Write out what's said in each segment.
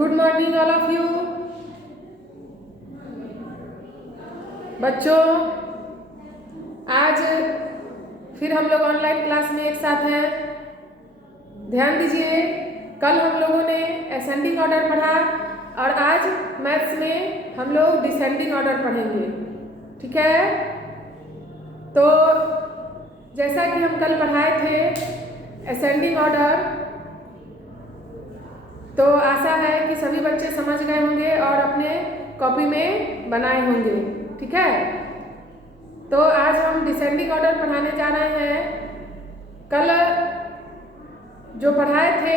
Good morning all of you बच्चों। आज फिर हम लोग ऑनलाइन क्लास में एक साथ हैं। ध्यान दीजिए, कल हम लोगों ने असेंडिंग ऑर्डर पढ़ा और आज मैथ्स में हम लोग डिसेंडिंग ऑर्डर पढ़ेंगे। ठीक है, तो जैसा कि हम कल पढ़ाए थे असेंडिंग ऑर्डर, तो आशा है कि सभी बच्चे समझ गए होंगे और अपने कॉपी में बनाए होंगे। ठीक है, तो आज हम डिसेंडिंग ऑर्डर पढ़ाने जा रहे हैं। कल जो पढ़ाए थे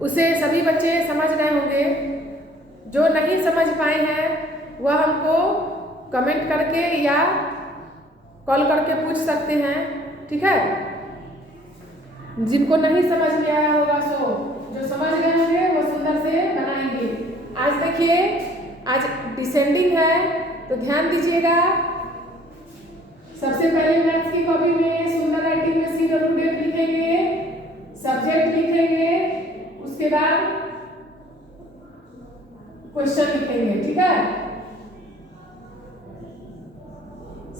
उसे सभी बच्चे समझ गए होंगे। जो नहीं समझ पाए हैं वह हमको कमेंट करके या कॉल करके पूछ सकते हैं। ठीक है, जिनको नहीं समझ में आया होगा सो जो समझ गए होंगे वो सुंदर से बनाएंगे। आज देखिए, आज डिसेंडिंग है तो ध्यान दीजिएगा। सबसे पहले मैथ्स की कॉपी में सुंदर राइटिंग में सीन और डेट लिखेंगे, सब्जेक्ट लिखेंगे, उसके बाद क्वेश्चन लिखेंगे। ठीक है,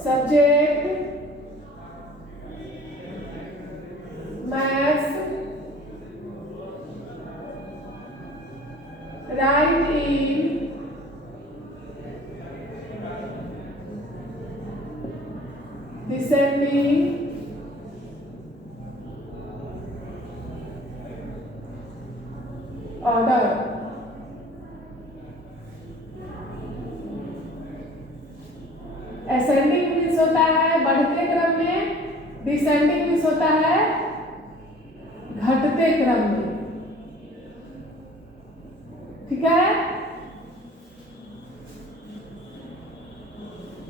subject maths, right in descending order. Ascending means होता है बढ़ते क्रम में, डिसेंडिंग मीन्स होता है घटते क्रम में। ठीक है,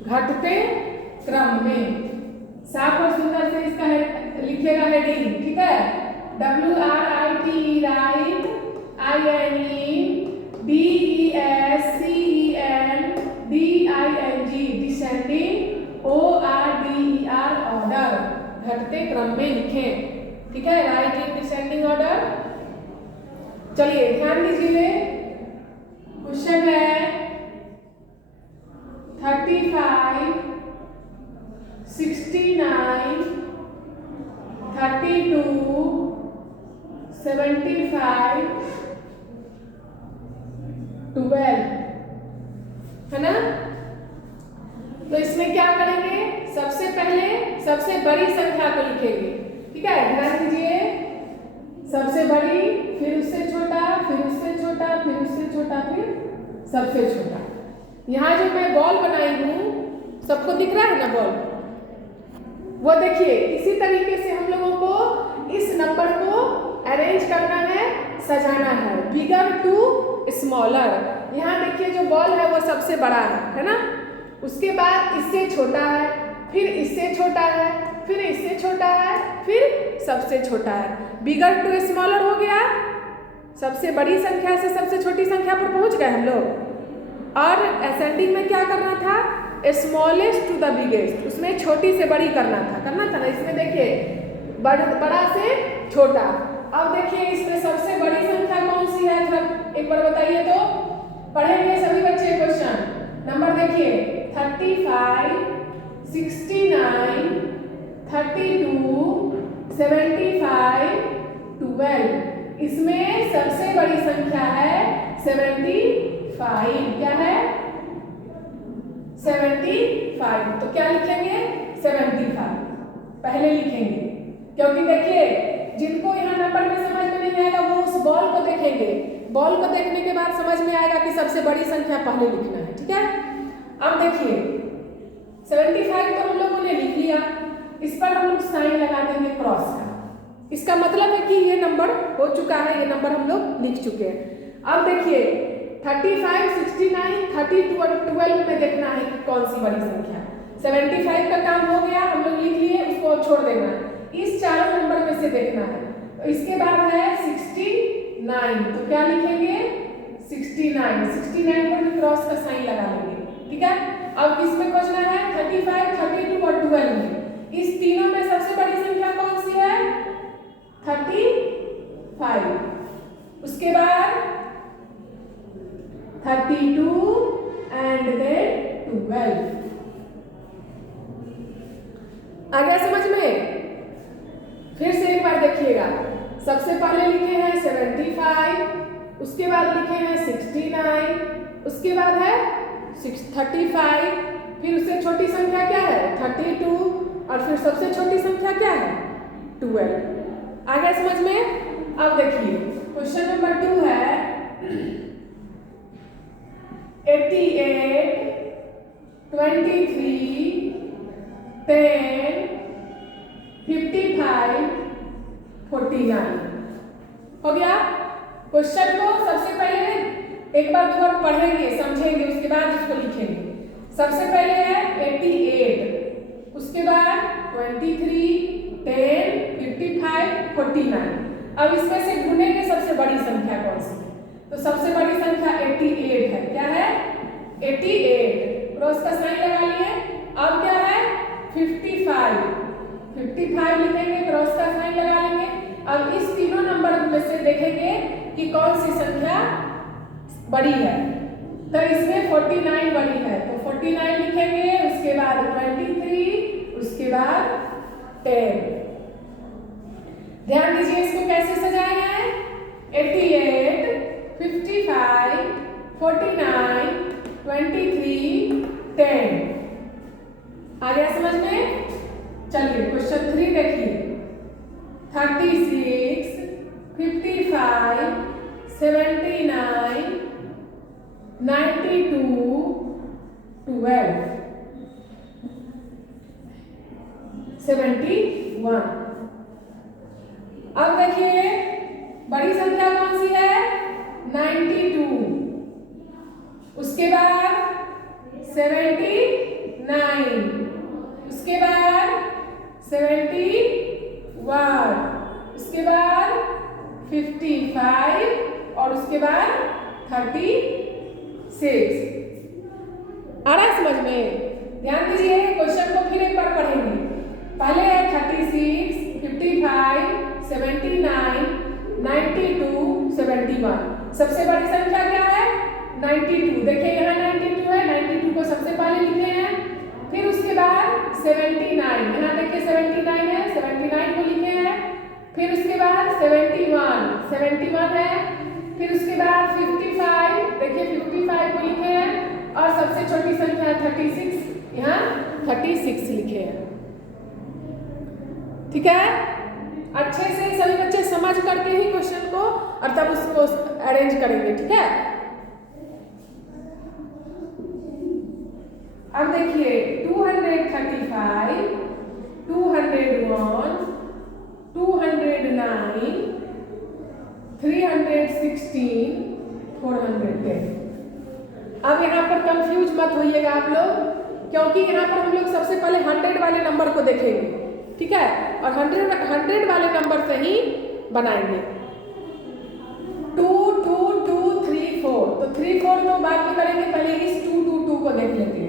घटते क्रम में। साफ और सुंदर से इसका लिखिएगा हेडिंग। ठीक है, WRITE right, INE DESCENDING descending, ORDER order, घटते क्रम में लिखें। ठीक है, राइट इन डिसेंडिंग ऑर्डर। चलिए ध्यान दीजिए, क्वेश्चन है 35, 69, 32, 75, 12 है ना। तो इसमें क्या करेंगे, सबसे पहले सबसे बड़ी संख्या को लिखेंगे। ठीक है, ध्यान दीजिए, सबसे बड़ी, फिर उससे छोटा, फिर उससे छोटा, फिर उससे छोटा, फिर सबसे छोटा। यहाँ जो मैं बॉल बनाई हूँ, सबको दिख रहा है ना बॉल? वो देखिए, इसी तरीके से हम लोगों को इस नंबर को अरेंज करना है, सजाना है, बिगर टू स्मॉलर। यहाँ देखिए जो बॉल है वो सबसे बड़ा है ना। उसके बाद इससे छोटा है, फिर इससे छोटा है, फिर इससे छोटा है, फिर सबसे छोटा है। बिगर टू स्मॉलर हो गया, सबसे बड़ी संख्या से सबसे छोटी संख्या पर पहुंच गए हम लोग। और असेंडिंग में क्या करना था, स्मॉलेस्ट टू द बिगेस्ट, उसमें छोटी से बड़ी करना था ना। इसमें देखिए बड़ा से छोटा। अब देखिए इसमें सबसे बड़ी संख्या कौन सी है, थोड़ा एक बार बताइए तो। पढ़ेंगे सभी बच्चे क्वेश्चन। नंबर देखिए 35, 69, 32, 75, 12। इसमें सबसे बड़ी संख्या है 75। क्या है? 75। तो क्या लिखेंगे? 75 पहले लिखेंगे, क्योंकि देखिए जिनको यहाँ नंबर में समझ में नहीं आएगा वो उस बॉल को देखेंगे। बॉल को देखने के बाद समझ में आएगा कि सबसे बड़ी संख्या पहले लिखना है। ठीक है, अब देखिए 75 तो हम लोगों ने लिख लिया, इस पर हम लोग साइन लगा देंगे क्रॉस का। इसका मतलब है कि ये नंबर हो चुका है, ये नंबर हम लोग लिख चुके हैं। अब देखिए 35, 69, 32 और 12 में देखना है कि कौन सी बड़ी संख्या। 75 का काम हो गया, हम लोग लिख लिए, उसको छोड़ देना है। इस चारों नंबर में से देखना है। तो इसके बाद है 69, तो क्या लिखेंगे? 69। 69 पर भी क्रॉस का साइन लगा लेंगे। ठीक है, अब किसमें खोजना है? 35, 32 और 12 में। इस तीनों में सबसे बड़ी संख्या कौन सी है? 35। उसके बाद 32 एंड देन 12। आ गया समझ में? फिर से एक बार देखिएगा। सबसे पहले लिखे हैं 75, उसके बाद लिखे हैं 69, उसके बाद है 35, फिर उससे छोटी संख्या क्या है 32, और फिर सबसे छोटी संख्या क्या है 12। आ गया समझ में? अब देखिए क्वेश्चन नंबर 2 है 88, 23, 10, 55, 49। हो गया? क्वेश्चन को सबसे पहले एक बार 2 बार पढ़ेंगे, समझेंगे, उसके बाद इसको लिखेंगे। सबसे पहले है 88, उसके बाद 23, 10, 55, 49। अब इसमें से ढूंढेंगे सबसे बड़ी संख्या कौन सी है। तो सबसे बड़ी संख्या 88 है। क्या है? 88। क्रॉस का साइन लगा लिए। अब क्या है 55 लिखेंगे, क्रॉस का साइन लगा लेंगे। अब इस तीनों नंबर में से देखेंगे कि कौन सी संख्या बड़ी है। तो इसमें 49 बड़ी है, तो 49 लिखेंगे, उसके बाद 23, उसके बाद 10। ध्यान दीजिए इसको कैसे सजाया है। 88, 55, 49, 23, 10। आ गया समझ में? चलिए क्वेश्चन 3 देखिए। 36, 55, 79, 92, 12, 71। अब देखिए बड़ी संख्या कौन सी है 92, उसके बाद 79, उसके बाद 71, उसके बाद 55 और उसके बाद 36। आ रहा है समझ में? ध्यान दीजिए क्वेश्चन को फिर एक बार पढ़ेंगे। पहले है 36, 55, 79, 92, 71। सबसे बड़ी संख्या क्या है 92। देखिए यहाँ 92 है, 92 को सबसे पहले लिखे हैं। फिर उसके बाद 79, यहाँ देखिए 79 है, 79 को लिखे हैं। फिर उसके बाद 71 है। फिर उसके बाद 55, देखिए 55 को लिखे हैं। और सबसे छोटी संख्या 36, यहाँ 36 लिखे हैं। ठीक है? अच्छे से सभी बच्चे समझ करके ही क्वेश्चन को और तब उसको अरेंज करेंगे। ठीक है? अब देखिए 235, 201, 209, 316, 410। अब यहाँ पर कंफ्यूज मत होइएगा आप लोग, क्योंकि यहाँ पर हम लोग सबसे पहले 100 वाले नंबर को देखेंगे। ठीक है? और 100 वाले नंबर से ही बनाएंगे। 2, 2, 2, 3, 4। तो 3, 4 तो बाद में करेंगे, पहले इस 2, 2, 2 को देख लेते हैं।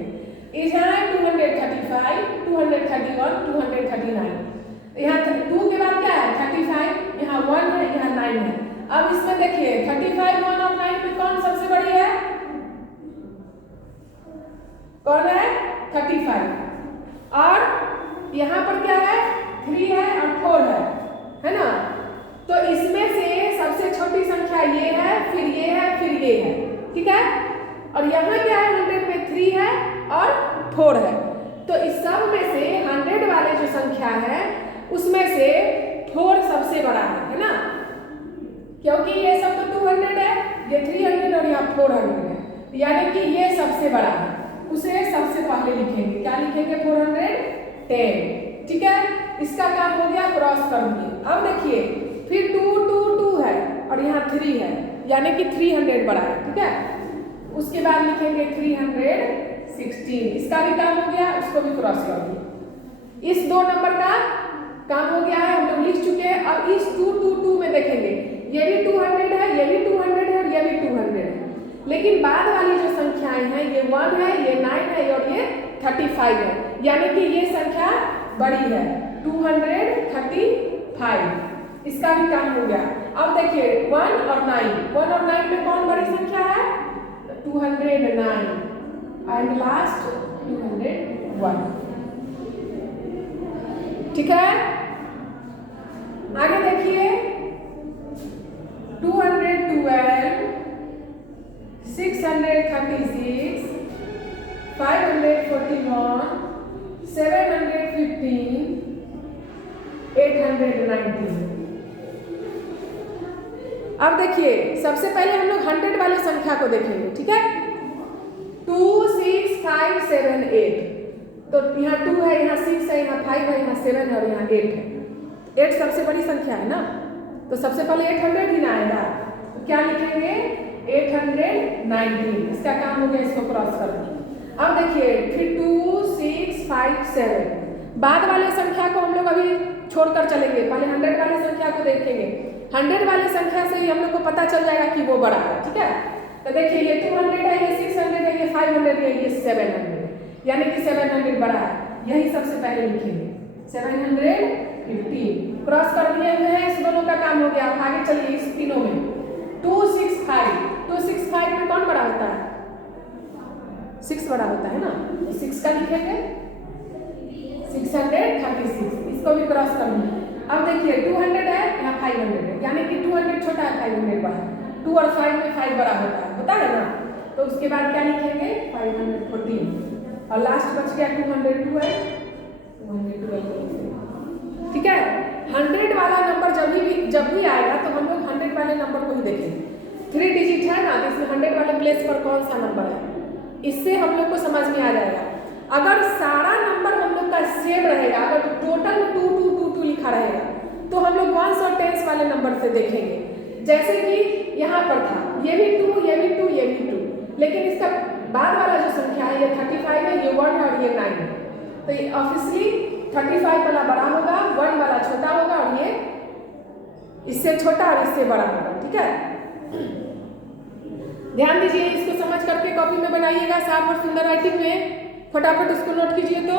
यहाँ है 235, 231, 239। यहाँ 2 के बाद क्या है 35, यहाँ 1 है, यहाँ 9 है। अब इसमें देखिए 35, 1 और 9 में कौन सबसे बड़ी है? कौन है 35। और यहाँ पर क्या है 3 है और 4 है ना? तो इसमें से सबसे छोटी संख्या ये है, फिर ये है, फिर ये है। ठीक है? और यहाँ क्या है 100 में 3 है और 4 है। तो इस सब में से 100 वाले जो संख्या है उसमें से 4 सबसे बड़ा है ना? क्योंकि ये सब तो 200 है, ये 300 और यहाँ 400 है, यानी कि ये सबसे बड़ा है। उसे सबसे पहले लिखेंगे। क्या लिखेंगे 410। ठीक है? इसका काम हो गया, क्रॉस कर दिए। अब देखिए फिर 2, 2, 2 है और यहाँ 3 है, यानी कि 300 बड़ा है। ठीक है? उसके बाद लिखेंगे 316। इसका भी काम हो गया, उसको भी क्रॉस कर दिए। इस 2 नंबर का काम हो गया है, हम लोग लिख चुके हैं। अब इस 2, 2, 2 में देखेंगे, ये भी 200 है, ये भी 200 है और ये भी 200 है। लेकिन बाद वाली जो संख्याएं हैं, ये 1 है, ये 9 है और ये 35 है, यानी कि ये संख्या बड़ी है 235। इसका भी काम हो गया। अब देखिए 1 और 9, 1 और 9 में कौन बड़ी संख्या है? 209 एंड लास्ट 201। ठीक है, आगे देखिए 212, 636, 541, 715, 819। अब देखिए सबसे पहले हम लोग 100 वाले संख्या को देखेंगे। ठीक है, 2 6 5 7 8, तो यहाँ 2 है, यहाँ 6 है, यहाँ 5 है, यहाँ 7 है और यहाँ 8 है। 8 सबसे बड़ी संख्या है ना, तो सबसे पहले 800 गिना आएगा, तो क्या लिखेंगे? 819। इसका काम हो गया, इसको क्रॉस कर दिए। अब देखिए फिर 2 6 5 7, बाद वाले संख्या को हम लोग अभी छोड़कर चलेंगे, पहले 100 वाले संख्या को देखेंगे। 100 वाले संख्या से ही हम लोग को पता चल जाएगा कि वो बड़ा है। ठीक है, तो देखिए ये 200 है, ये 600 है, ये 500 है, ये 700, यानी कि 700 बड़ा है, यही सबसे पहले लिखेंगे। 715 क्रॉस कर दिए हुए हैं, इस दोनों का काम हो गया। आगे चलिए इस तीनों में 265 में कौन बड़ा होता है? 6 बड़ा होता है ना, तो 6 का लिखेंगे 636, इसको भी क्रॉस कर दिए। अब देखिए 200 है, यहाँ 500 है, यानी कि 200 छोटा है, 500 बड़ा है। 2 और 5 में 5 बड़ा होता है ना, तो उसके बाद क्या लिखेंगे? 514 और लास्ट बच गया 202 है, 212। ठीक है, 100 वाला नंबर जब भी आएगा तो हम लोग 100 वाले नंबर को ही देखेंगे। 3 डिजिट है ना, तो इसमें 100 वाले प्लेस पर कौन सा नंबर है, इससे हम लोग को समझ में आ जाएगा। अगर सारा नंबर हम लोग का सेम रहेगा, अगर टोटल 2222 लिखा रहेगा, तो हम लोग 1s और 10s वाले नंबर से देखेंगे। जैसे कि यहाँ पर था, ये भी 2, ये भी 2, ये भी 2, लेकिन इसका बाद वाला जो संख्या है ये 35 है, ये 1 है और ये 9 है, तो ये ऑब्वियसली 35 वाला बड़ा होगा, 1 वाला छोटा होगा और ये इससे छोटा और इससे बड़ा होगा। ठीक है, ध्यान दीजिए, इसको समझ करके कॉपी में बनाइएगा साफ और सुंदर राइटिंग में, फटाफट इसको नोट कीजिए। तो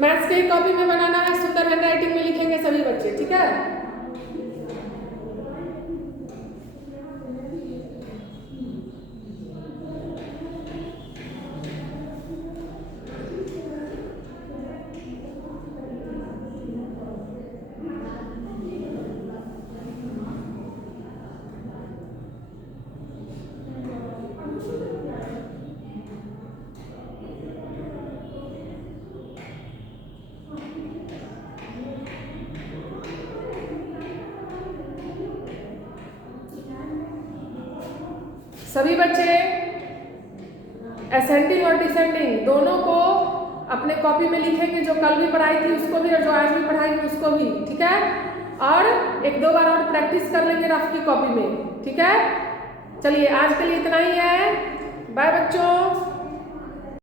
मैथ्स के कॉपी में बनाना है, सुंदर हैंडराइटिंग में लिखेंगे सभी बच्चे। ठीक है, सभी बच्चे असेंडिंग और डिसेंडिंग दोनों को अपने कॉपी में लिखेंगे, जो कल भी पढ़ाई थी उसको भी और जो आज भी पढ़ाएंगे उसको भी। ठीक है, और 1-2 बार और प्रैक्टिस कर लेंगे रफ की कॉपी में। ठीक है, चलिए आज के लिए इतना ही है, बाय बच्चों।